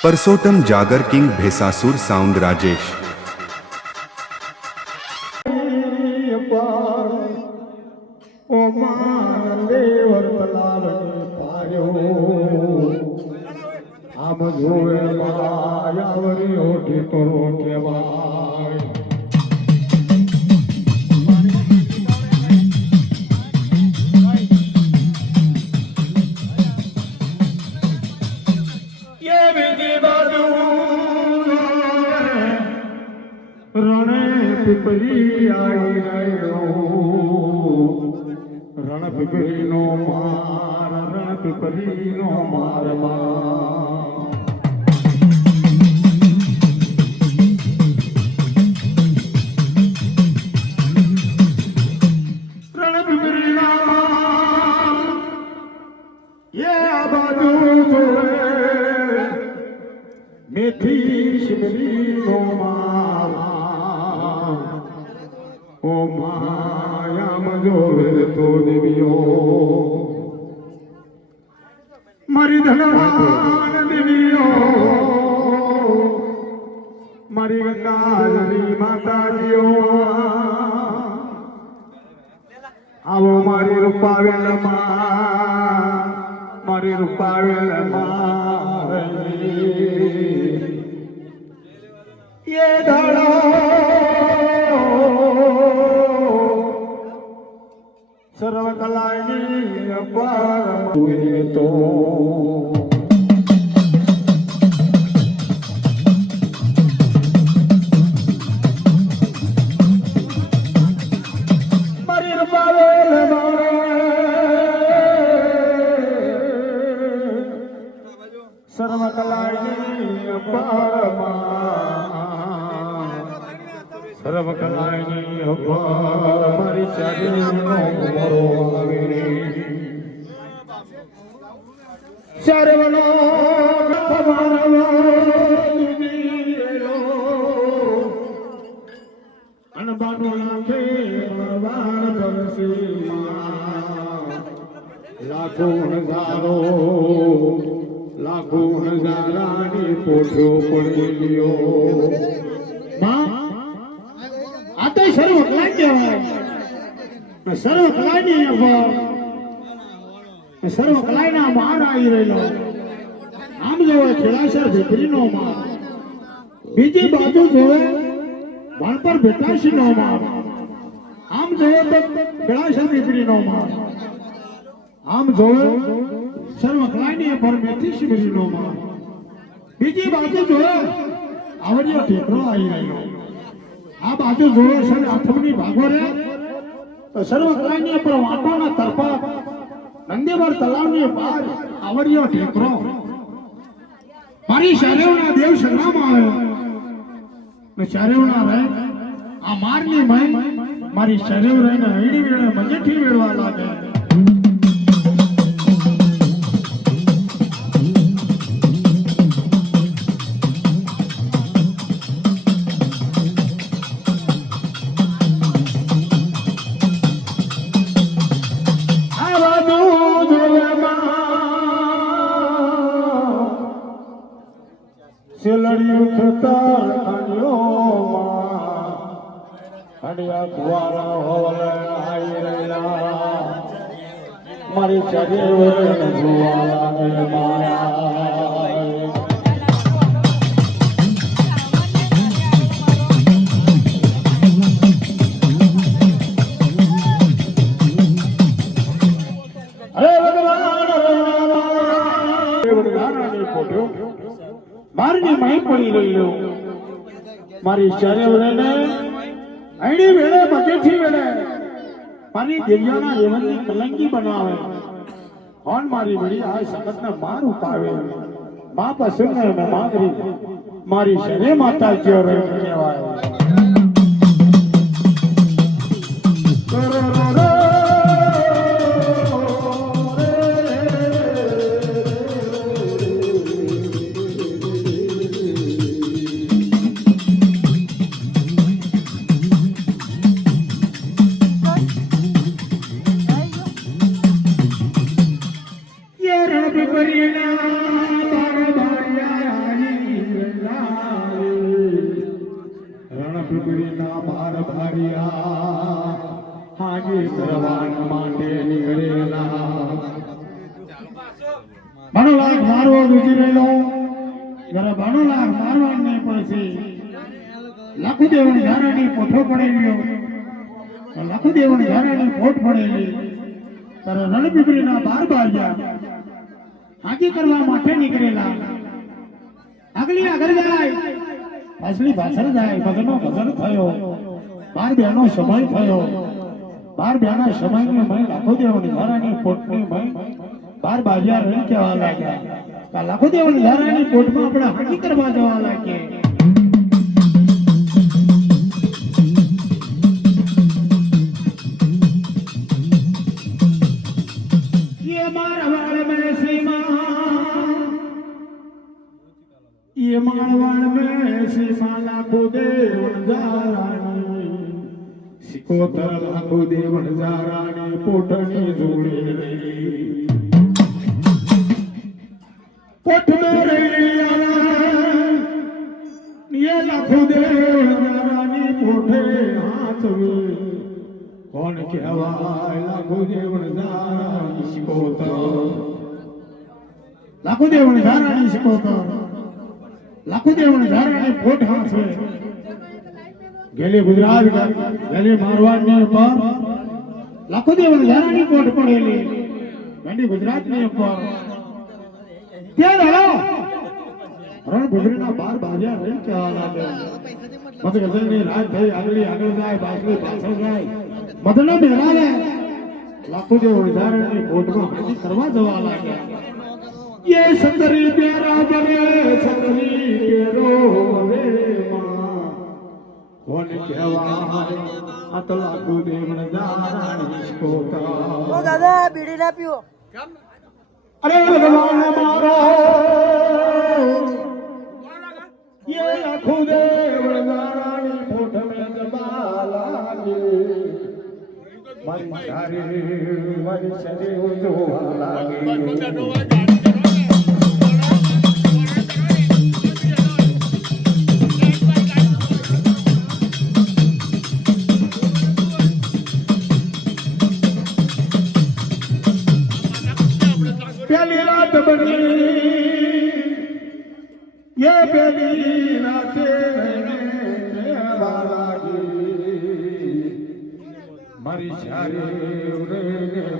પરસોટમ Jagr king ભેસાસુર sound Rajesh આમ જોવે માયાવરી ઓઠી કરો કેવાય પીપળી આવી રહ્યો રણ પીપળી નો માર રણ પીપળી નો માર રણ પીપળી ના એ બાજુ જોડે મેથી શિવરી નો માર ઓ માયામાં જોવે તો દેવીઓ મારી ધનવાન દેવીઓ મારી ગંગાજની માતાજીઓ આવો મારી રૂપાવેલ માં મારી રૂપાવેલ માં એ ધડો સર્વ કલાની અપાર તો મારી રૂપાવેલ સર્વ કલાની અપાર સર્વ કલાની અપાર મારી ચારીનો ગુમરો આવે સર્વનો તમારો અનબાનો નાખે અણવાણ પરસી લાખો નજારો લાખો નજારાની પોઠો પડી ગયો આ તો સર્વ કલા કહેવાય સર્વ કલાની સર્વ કલાના માર આવી રહેલો આમ જોવે ખેલાસર દીકરીનો માર બીજી બાજુ જોવે વાણપર બેટાશીનો માર આમ જોવે તો ખેલાસર દીકરીનો માર આમ જોવે સર્વ કલાની પર મેથી શિવરીનો માર બીજી બાજુ જોવે આવડિયો ટેકરો આવી રહ્યો આ બાજુ જોવે છે આઠમની ભાગોરે તો સર્વ કલાની પર વાંટોના તરફા નંદેવર તલાવની પાર આવડિયો ઠેકરો મારી શારેવના દેવ સંગ્રામ આવ્યો ને શારેવના રહે આ મારની મય મારી શારેવ રહીને હૈડી વેળે મજેઠી વેળવા લાગે સેલડિયું ખેતર અન્યોમાં હડિયા કુવારા હોવલે આવી રહેલા મારી શરીર જોવા લાગે માયા અરે ભગવાન પોટ્યો મારની માઈ પડી રહ્યો મારી શરીર વેળે આઈડી વેળે બજેઠી વેળે મારી દેવિયાના જીવનની કલંકી બનાવે કોણ મારી વળી આ સખતને માર ઉપાવે મા પસંદ ને માગરી મારી શરીર માતા જ્યો રહે કહેવાય રણ પીપળીના તારા ભાયા બારિયા હાજી કરવાન માટે નીકળેલા બાનો લાખ મારવો ગુજરેલો જરા બાનો લાખ મારવા નહીં પછી લાખુદેવની ધારાની પોઠો પડેલો લાખુદેવની ધારાની પોઠ પડેલી તારા રણપીપળીના 12 બારિયા હાજી કરવા માટે નીકળેલા આગલી આગળ જાય પાછલી પાછળ જાય ભજનો ભજન થયો 12 બહેનો સમય થયો 12 બહેના સમયની મય લાખોદેવની ધારાની પોટની મય 12 બાજ્યા રહી કહેવા લાગ્યા લાખોદેવની ધારાની પોટમાં આપણે હાજી કરવા જવા લાગીએ ये मारवाड़ में सीमा लाखोदेव जारानी सिकोतर लाखोदेव जारानी पोटनी जोड़े पोट में ये लाखोदेव जारानी पोटे हाथ में कौन कहवाय लाखोदेव जारानी सिकोतर लाखोदेव जारानी सिकोतर लाखोदेवनी ધારાની પોટ હાથે ગેલી ગુજરાત ગેલી મારવાડની ઉપર લાખોદેવની ધારાની પોટ પડેલી ગેલી ગુજરાતની ઉપર ત્યાં હાલો રણભૂમિના 12 બાજ્યા રહી કહેવા લાગે મત ગઝલની રાત થઈ આગળ જાય પાછળ જાય મતનો બેરાલે લાખોદેવની ધારાની પોટમાં હાજી કરવા જવા લાગ્યા ये सतरी प्यारा बने सतरी प्यारो बने मां कौन कहवा अतला को देवन जानी इसको ओ दादा बीड़ी ना पियो अरे भगवान मारो ये आंखों देवन जानी फोट में जबाला मन सारे मन शरीर जो लागे पहली रात बनी ये पहली रात मारी सारे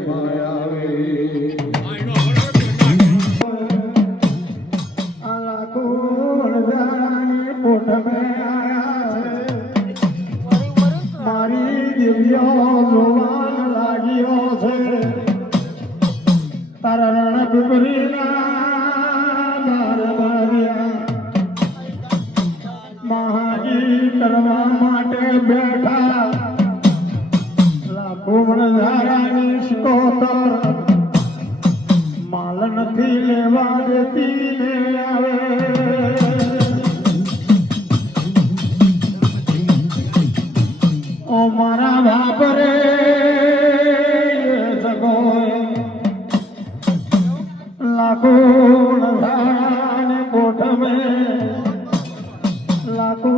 मायावे पोट में आया मारी दिव्यो जुबान लागियो छे तारा रणपीपळीना 12 બારિયા મહાજી કરવા માટે બેઠા લાખો ધારાની સિકોતર માલ નથી લેવા દેતી ને આવે ओ मारा बाप रे जगो लाखो धाराने कोठ में लाखो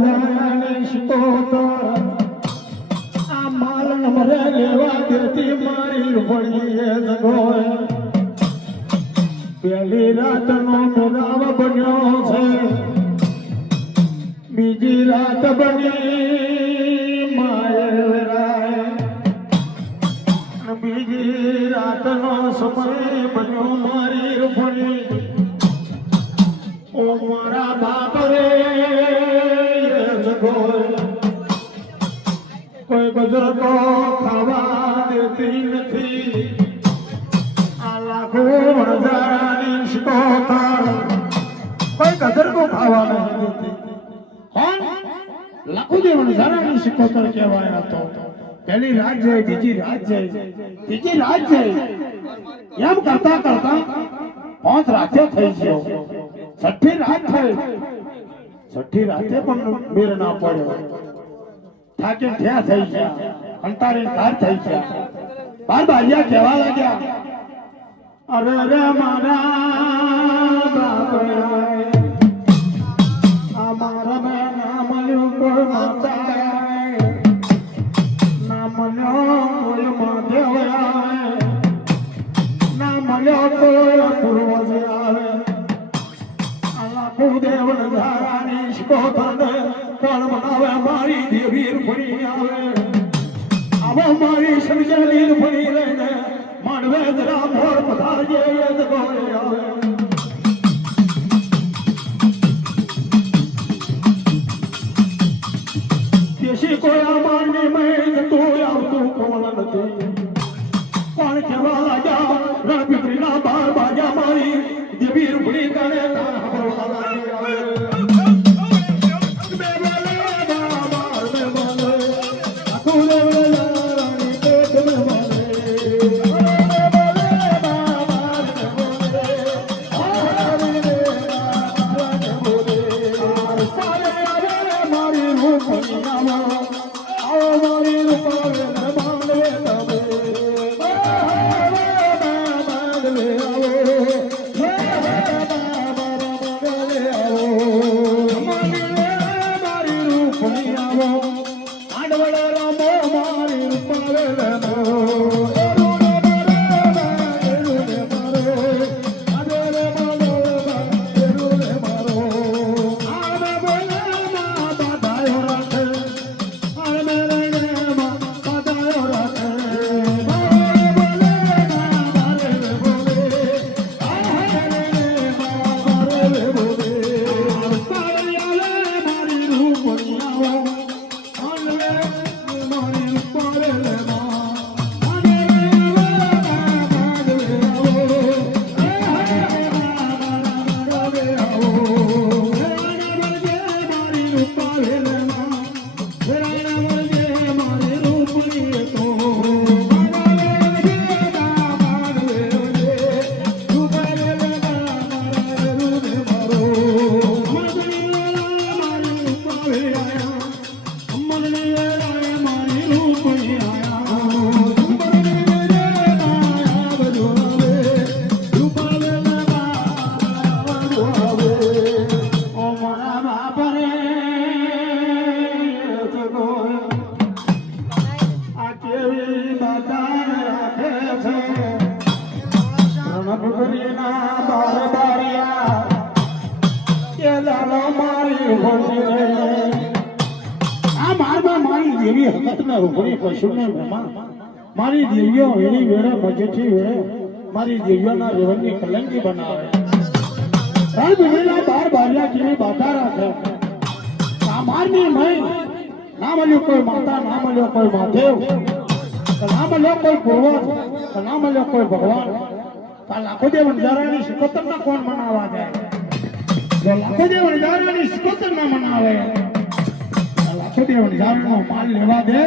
धाराने सिकोतर आ माल नमरे लेवा देती मारी पड़ी जगो पहली रात नो मेराव बन्यो छे बीजी रात बनी बीजी रात नो समय बन्यो मारी रूपणी ओ मारा बाप रे जगो कोई गजर को खावा देती नहीं आ लाखो हजारानी सिकोतर कोई गजर को खावा नहीं देती कौन લાખોદેવની ધારાની સિકોતર કહેવાય હતો પહેલી રાત જાય બીજી રાત જાય ત્રીજી રાત જાય એમ કરતા કરતા 5 રાતે થઈ ગયો છઠ્ઠી રાત થઈ છઠ્ઠી રાતે પણ મેર ના પડ્યો થાકે થયા થઈ ગયા અંતારે ધાર થઈ ગયા 12 બારિયા કહેવા લાગ્યા અરે રે મારા બાપ રે અમારા મેં નામ લ્યું કોઈ માતા હું દેવન ધારાની શિકોતરને તણ બનાવે મારી દેવી રૂપણી આવે આવો મારી સમજેલી રૂપણી લઈને માનવે જરા મોર પધારજે યદ ગોરે આવે કેશી કોયા મારની મેં તું આવતું કોણ નથી કોણ કેવા રાજા રણપીપળીના બાર બાજા મારી દેવી રૂપણી કરે તાર હબરવા લાગે આવે મારી દેવીઓ વેળી વેળે મજેઠી વેળે મારી દેવીઓના જીવનની કલંકી બનાવે રણપીપળીના બાર બારિયા કેવી બાધા રાખે આ મારની મય ના મળ્યો કોઈ માતા ના મળ્યો કોઈ મહાદેવ ના મળ્યો કોઈ પૂર્વજ ના મળ્યો કોઈ ભગવાન આ લાખો દેવ નજારાની શિકોતરના કોણ મનાવવા જાય જો લાખો દેવ નજારાની શિકોતર ના મનાવે લાખો દેવ નજારાનો માલ લેવા દે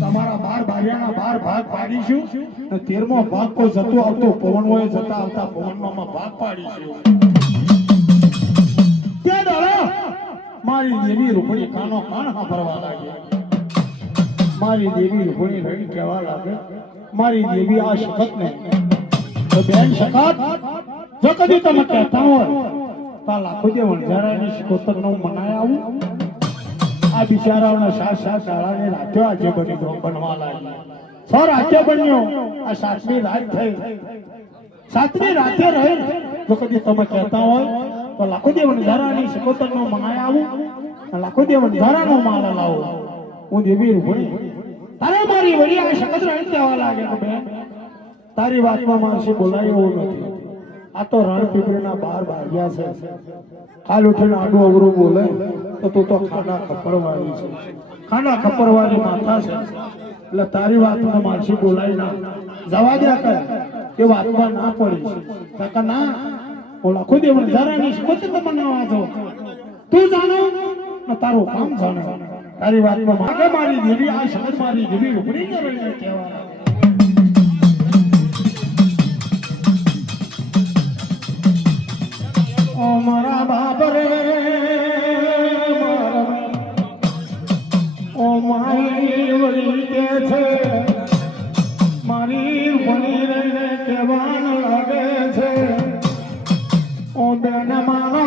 તમારા બાર બારિયાના 12 ભાગ પાડીશું અને 13મો ભાગ કોઈ જતો આવતો પવન હોય જતા આવતા પવનમાં ભાગ પાડીશું તે દાડા મારી દેવી રૂપણી કાનો કાન સાંભળવા લાગે મારી દેવી રૂપણી રડી કહેવા લાગે મારી દેવી આ શપથને તો બેન શપથ જો કદી તમે કહેતા હોય તો લાખો જે વણઝારાની શિકોતરનો મનાય આવું આ બિચારાઓના સાત શાળાને રાખ્યો આજે બનવા લાગી સો રાજ્ય બન્યો આ સાતમી રાત થઈ સાતમી રાતે રહે જો કદી તમે કહેતા હોય તો લાખો દેવ નજારાની શિકોતરનો મનાય આવું લાખો દેવ નજારાનો માલ લાવો હું દેવી રૂપણી તારે મારી વળી આ શપથ રહી જવા લાગે કે બેન તારી વાતમાં મારશે બોલાય એવું નથી આ તો રણપીપળીના 12 ભાગ્યા છે કાલ ઉઠીને આડું અવરું બોલે તો તું તો ખાડા ખપરવાળી છે ખાડા ખપરવાળી માથા છે એટલે તારી વાતમાં મારશે બોલાય ના જવા દે કર એ વાતમાં ના પડી કાકા ના ઓલા ખુદ એ નજારાની શિકોતર મનાવા છો તું જાણો ને તારું કામ જાણે તારી વાતમાં માગે મારી દેવી આ શબ્દ મારી દેવી રૂપડી ન રહી કહેવાય ઓ મારા બાપ રે ઓ મારી વળી કે છે મારી વળી રહીને કહેવાન લાગે છે ઓ બેન મારો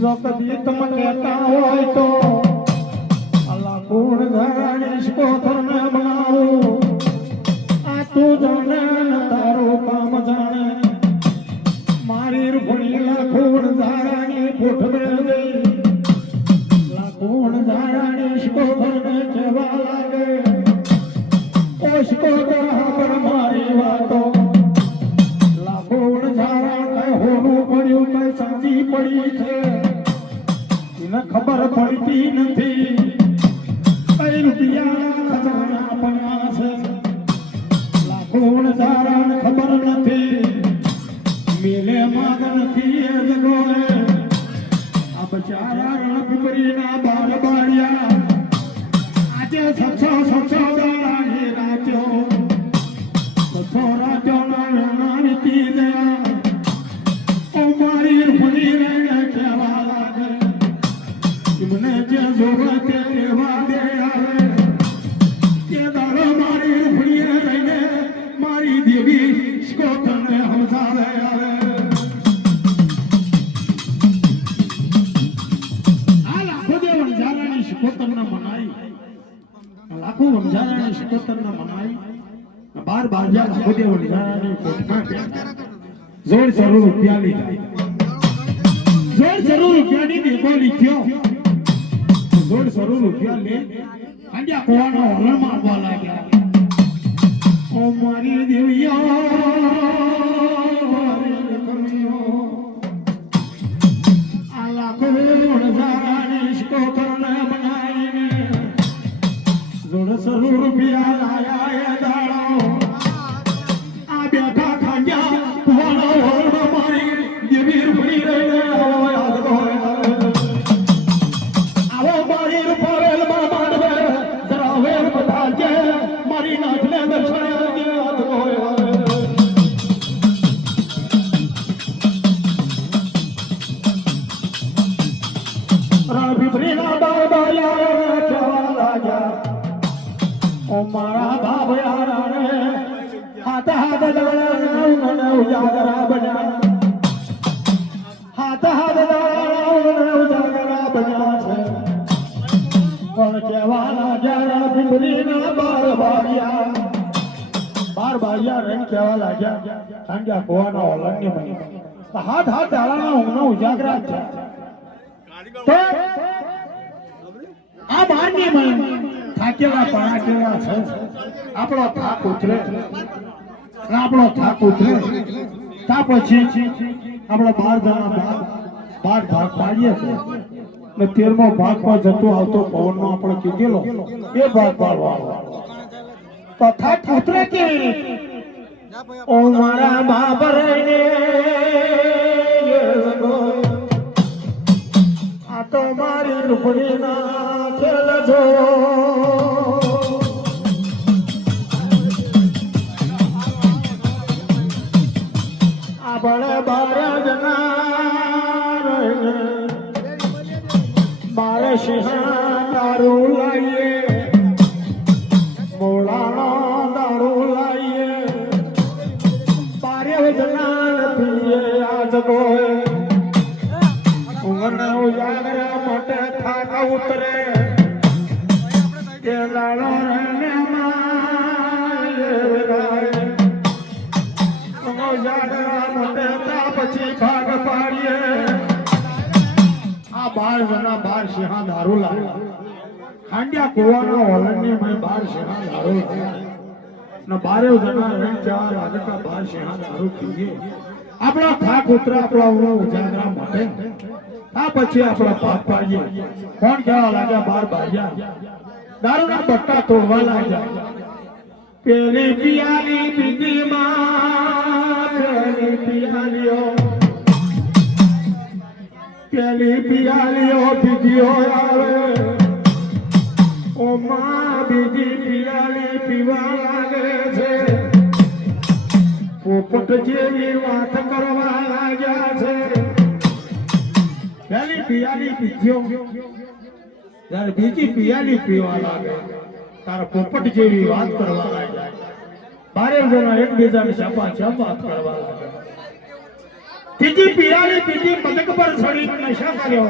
જો કદી તમે કહેતા હોય તો અલ્લાહ કુણ ઘરાણી શિકોતરને બનાવું આ તું જાણે તારું કામ જાણે પડી છે એને ખબર પડતી નથી કઈ રૂપિયા ખજાના પડ્યા છે લાખો હજારાને ખબર નથી મેલે માગ નથી એ જગોએ આ બચારા રણપીપળીના બાર બાળિયા આજે સચ્ચો દાડા રાખ્યો સચ્ચો રાખ્યો ના નીતિ દયા ઓ મારી ફળી રહીને કહેવા લાગે મને જે જોવે તે લેવા દે આવે કે દાડો મારી ફળી રહીને મારી દેવી સ્કોતને સમજાવે આવે આ લાખો દે વંજારાની સ્કોતને મનાઈ લાખો વંજારાની સ્કોતને મનાઈ બાર બાજા લાખો દે વંજારાની કોટમાં જોર જરૂર રૂપિયા લીધા જોર જરૂર રૂપિયાની દેખો લીધ્યો જોર જરૂર રૂપિયા લે આજે કોવાનો હલન મારવા લાગ્યા ઓ મારી દેવીઓ આ લાખો હજારાની સ્કોતરને બનાવીને જોર જરૂર રૂપિયા લાયા એ દાડો આ બેઠા ખાંડ્યા કોવાનો હલન મારી દેવી રૂપડી રહીને આવો યાદ હોય આવો મારી રૂપરેલ માં માંડવે જરા વેર બતાજે મારી નાથને દર્શન આજે યાદ હોય રણપીપળીના બાર બાળિયા કહેવા લાગ્યા ઓ મારા બાપ યારાને હાથ દાડા ઉજાગરા બન્યા હાથ દાડા ઉજાગરા બન્યા છે પણ કહેવા લાગ્યા રણપીપળીના બાર બાળિયા રહીને કહેવા લાગ્યા સાંજ્યા ગોવાના ઓલંગની મહી હાથ દાડાના ઊંઘના ઉજાગરા છે તો આ બારની મહી થાકેલા પરાકેલા છે આપણો થાક ઉતરે તા પછી આપણો 12 જણા 12 ભાગ પાડીએ છે ને 13મો ભાગ પર જતો આવતો પવનનો આપણે કીધેલો એ ભાગ પાડવાનો તો થાક ઉતરે કે ઓ મારા બાપ રહીને આ તો મારી રૂપડીના ખેલ જો આપણે 12 જણા રહીને બાળ સિંહા દારૂ લાવીએ મોલાનો દારૂ લાવીએ 12 જણા પીએ આજ ગોએ ઊંઘના ઉજાગરા માટે થાક ઉતરે કે લાડો રહીને પછી ભાગ પાડીએ આ 12 જણા 12 સિંહા દારૂ લાવ્યા ખાંડ્યા કુવાના વલણની મેં 12 સિંહા દારૂ લાવ્યા ને 12 જણા રહીને ચાર આગળ 12 સિંહા દારૂ પીએ આપણા થાક ઉતરે આપણા ઉજાગરા માટે આ પછી આપણા ભાગ પાડીએ કોણ કહેવા લાગ્યા 12 બાળિયા દારૂના બટ્ટા તોડવા લાગ્યા પેલી પિયાલી પીધી માં પેલી પિયાલીઓ પીધીઓ આવે ઓ માં બીજી પિયાલી પીવા લાગે છે પોપટ જેવી વાત કરવા લાગ્યા છે પેલી પિયાલી પીધીઓ ત્યારે બીજી પિયાલી પીવા લાગે તારા પોપટ જેવી વાત કરવા લાગ્યા 12 જણા એકબીજાને ચાપા કરવા લાગ્યા ત્રીજી પિયાલી પીધી મદક પર છડી નશા કર્યો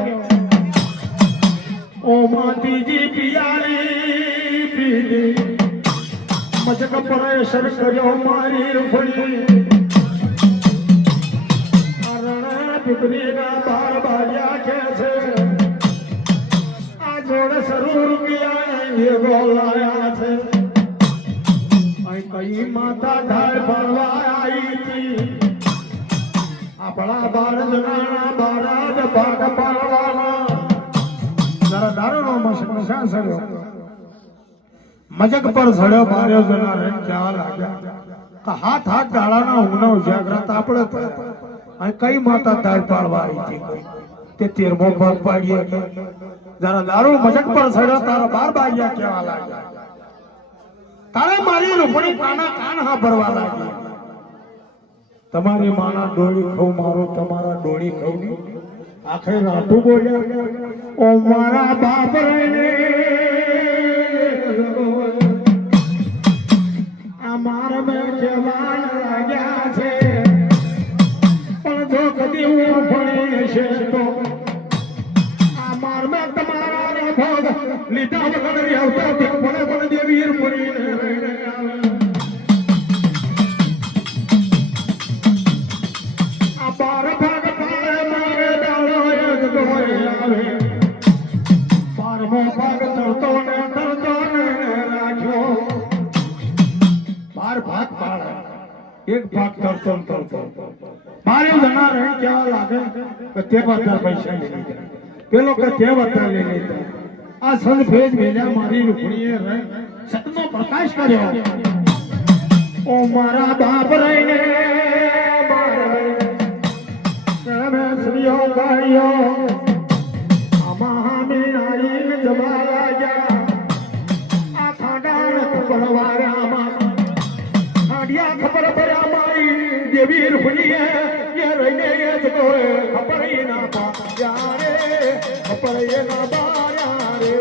ઓ માં ત્રીજી પિયાલી પીધી મદક પર અસર કર્યો મારી રૂપડી રણપીપળીના બાર બાળિયા કે છે આ જોડે સરૂ રૂપિયા ભેગો લાયા છે કઈ માતા ધાર ભરવા આવી હતી આપણા 12 જણા 12 પાછા સડ્યો મજક પર સડ્યો બાર્યો જણા રે જવા લાગ્યા કે હાથ ડાળાના ઊંઘનો જાગ્રત આપણે તો અહીં કઈ માતા દાળ પાડવા આવી છે તે 13મો પગ પાડીએ જરા દારૂ મજક પર સડ્યો તારા 12 બાગ્યા કેવા લાગ્યા તારે મારી રૂપણી કાના કાન હા ભરવા લાગી તમારી માના ડોળી ખાવ મારો તમારા ડોળી ખાવ ની આખે રાતું બોલ્યા ઓ મારા બાપ રે અમાર મેં જવાન લાગ્યા છે પણ જો કદી હું ભણી છે તો અમાર મેં તમારા ભોગ લીધા વગર આવતો પણ દેવી પડીને એક ભાગ તરતો મારે જણા રહી કેવા લાગે કે તે બધા પૈસા લઈ લીધા પેલો કે તે બધા લઈ લીધા આ સંત ભેજ વેલ્યા મારી રૂપણીએ રહી સતનો પ્રકાશ કર્યો ઓ મારા બાપ રહીને મારે શ્રીઓ ગાયો આમાં આવીને જવા લાગ્યા આ ખાડાને પડવારામાં ખાડિયા ખબર પડ્યા મારી દેવી રૂપણીએ એ રહીને એ જ ગોરે ખબર ના પાયા રે ખબર એ ના પાયા રે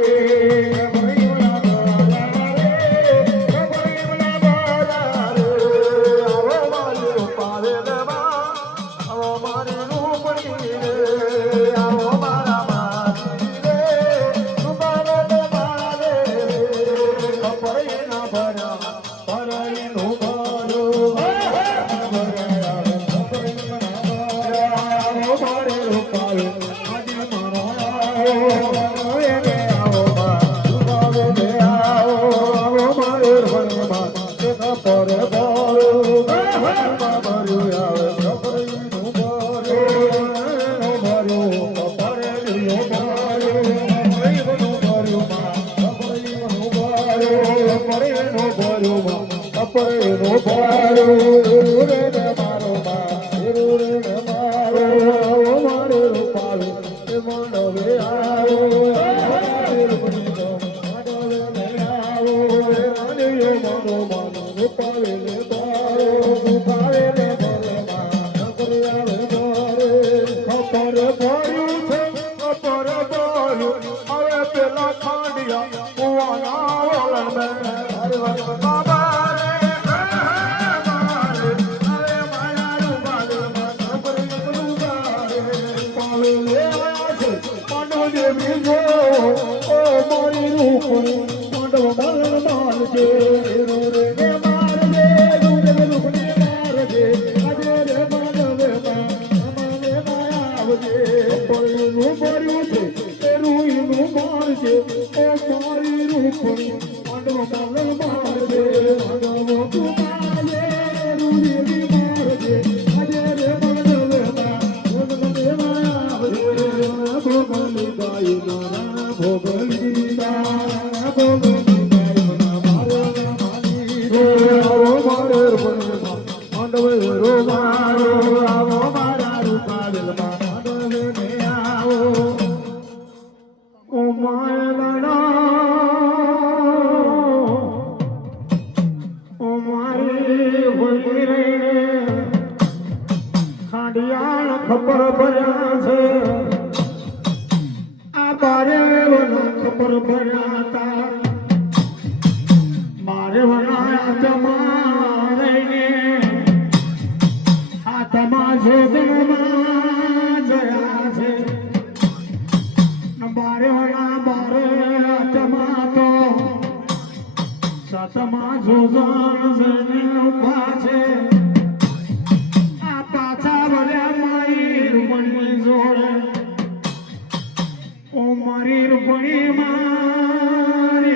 ખબર ભર્યા છે આ બારે ખબર ભર્યા હતા મારે વનાયા તમારે આ તમાશો જન્મમાં જયા છે બારે વના બારે તમાતો સતમા જોજન જને ઉભા છે મારી રૂપણી મારે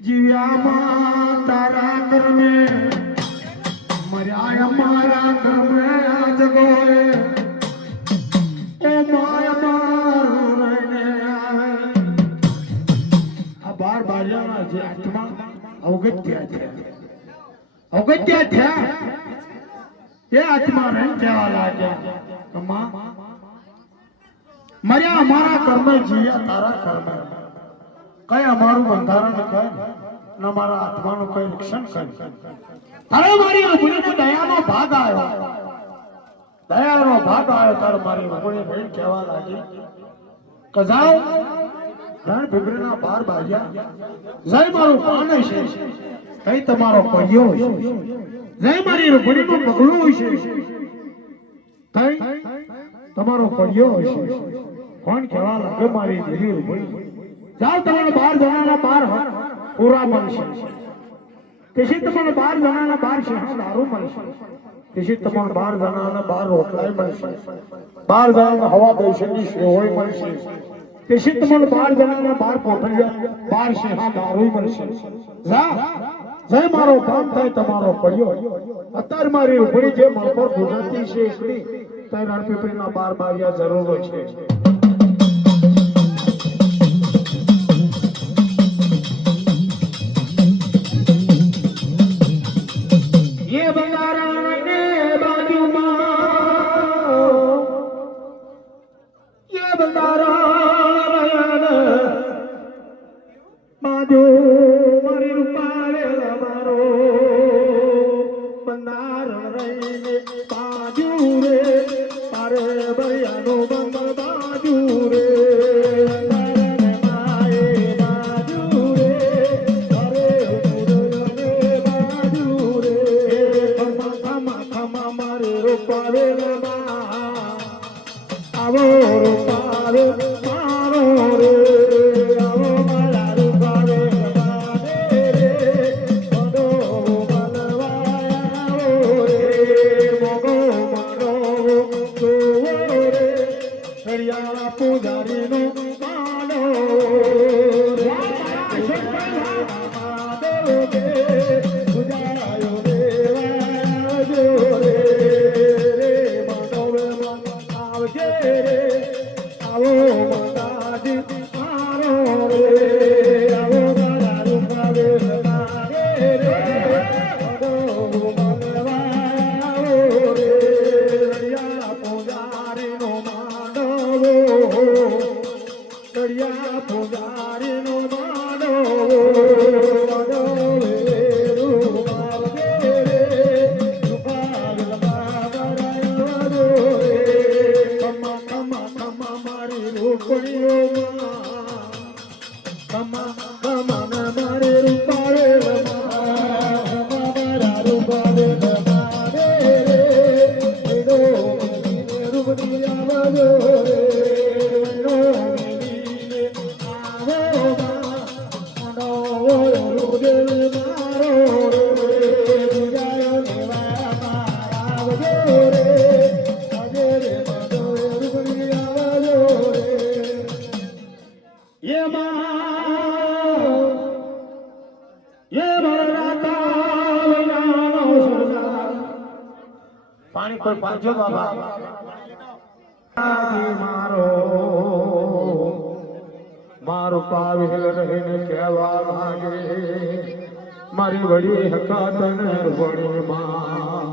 જીવ્યામાં તારા કર્મે મર્યા મારા કર્મે આજ ગોએ ઓ માયા મારું રહીને આવે ભગત્યા થયા એ આત્મા રહી કહેવા લાગ્યા કમા મર્યા અમારા કર્મે જીવ્યા તારા કર્મે કઈ અમારું બંધારણ કર ન મારા આત્માનું કઈ રક્ષણ કર તારે મારી રૂપણીનો દયાનો ભાગ આવ્યો દયાનો ભાગ આવ્યો તારે મારી રૂપણી ભેટ કહેવા લાગી કજાઓ રણ ભીબરીના 12 બાજ્યા જય મારું પાન છે કઈ તમારો પૈયો છે જય મારી રૂપણીનું પગલું છે કઈ તમારો પૈયો છે કોણ કહેવા લાગે મારી દેવી રૂપણી જાઓ તમારા 12 જણાના 12 પૂરા મળશે તેથી તમને 12 જણાના 12 છે દારૂ મળશે તેથી તમને 12 જણાના 12 રોટલાય મળશે 12 જણાના હવા બેસની સેવોય મળશે તેથી તમને 12 જણાના 12 કોઠડિયા 12 સિંહા દારૂ મળશે જા જય મારો કામ થાય તમારો પડ્યો અત્યારે મારી રૂપડી જે મળ પર ગુજરાતી છે એકલી તો રણપીપળીના 12 બારિયા જરૂર છે ये बंगारा ने बाजूમાં ये बंगारा बाजू મારી રૂપાલે મારો બંગારા રહીને બાજુ રે તારે બરિયાનો બંગલ બાજુ રે પાણી પર પાજો બાબા મારો મારો પાવેલ રહીને કહેવા લાગે મારી વડી હકાતને રૂપણી માં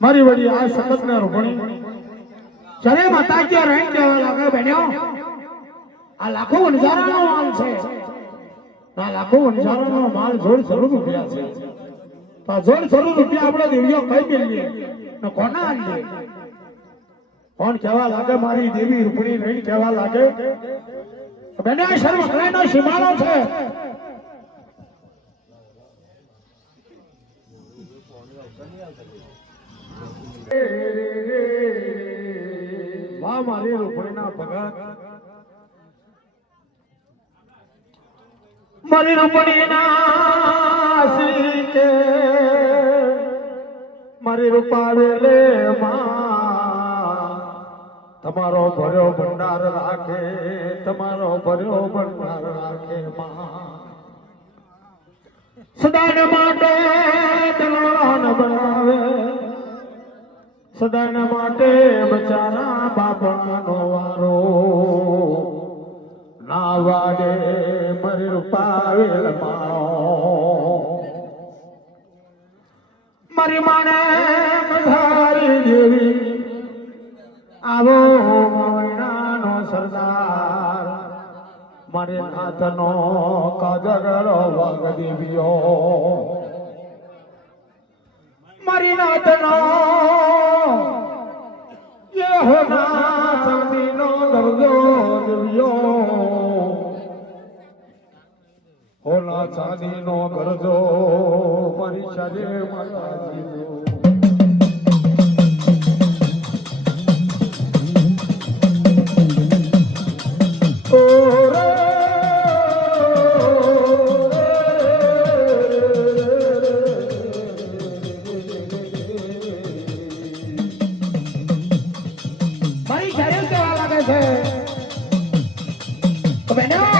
મારી વડી આ સખતને રૂપણી ચરે માતા કે રહી કહેવા લાગે બેન્યો આ લાખો વંજારાનો માલ છે આ લાખો વંજારાનો માલ જોડ જરૂર રૂપિયા છે તો જોડ જરૂર રૂપિયા આપણે દેવીઓ કઈ મેળવીએ ને કોના આલીએ કોણ કહેવા લાગે મારી દેવી રૂપણી રહી કહેવા લાગે બેને આ શર્મ કલાનો સીમાડો છે વાહ મારી રૂપણીના ભગત મારી રૂપણીના શ્રી કે મારી રૂપાવેલે માં તમારો ભર્યો ભંડાર રાખે તમારો ભર્યો ભંડાર રાખે માં સદાને માટે દલવાન બનાવે સદાને માટે બચારા બાપાનો વારો ના વાગે મારી રૂપાવેલ માં મારી માને મધારી જેવી આવો મૈનાનો સરદાર મારે નાથનો કાજગરો વાગ દેવ્યો મારી નાથનો ये होना चांदीनो दर्दो देव्यो होना चांदीनो दर्दो मारी शादे माताजीनो તો બેનો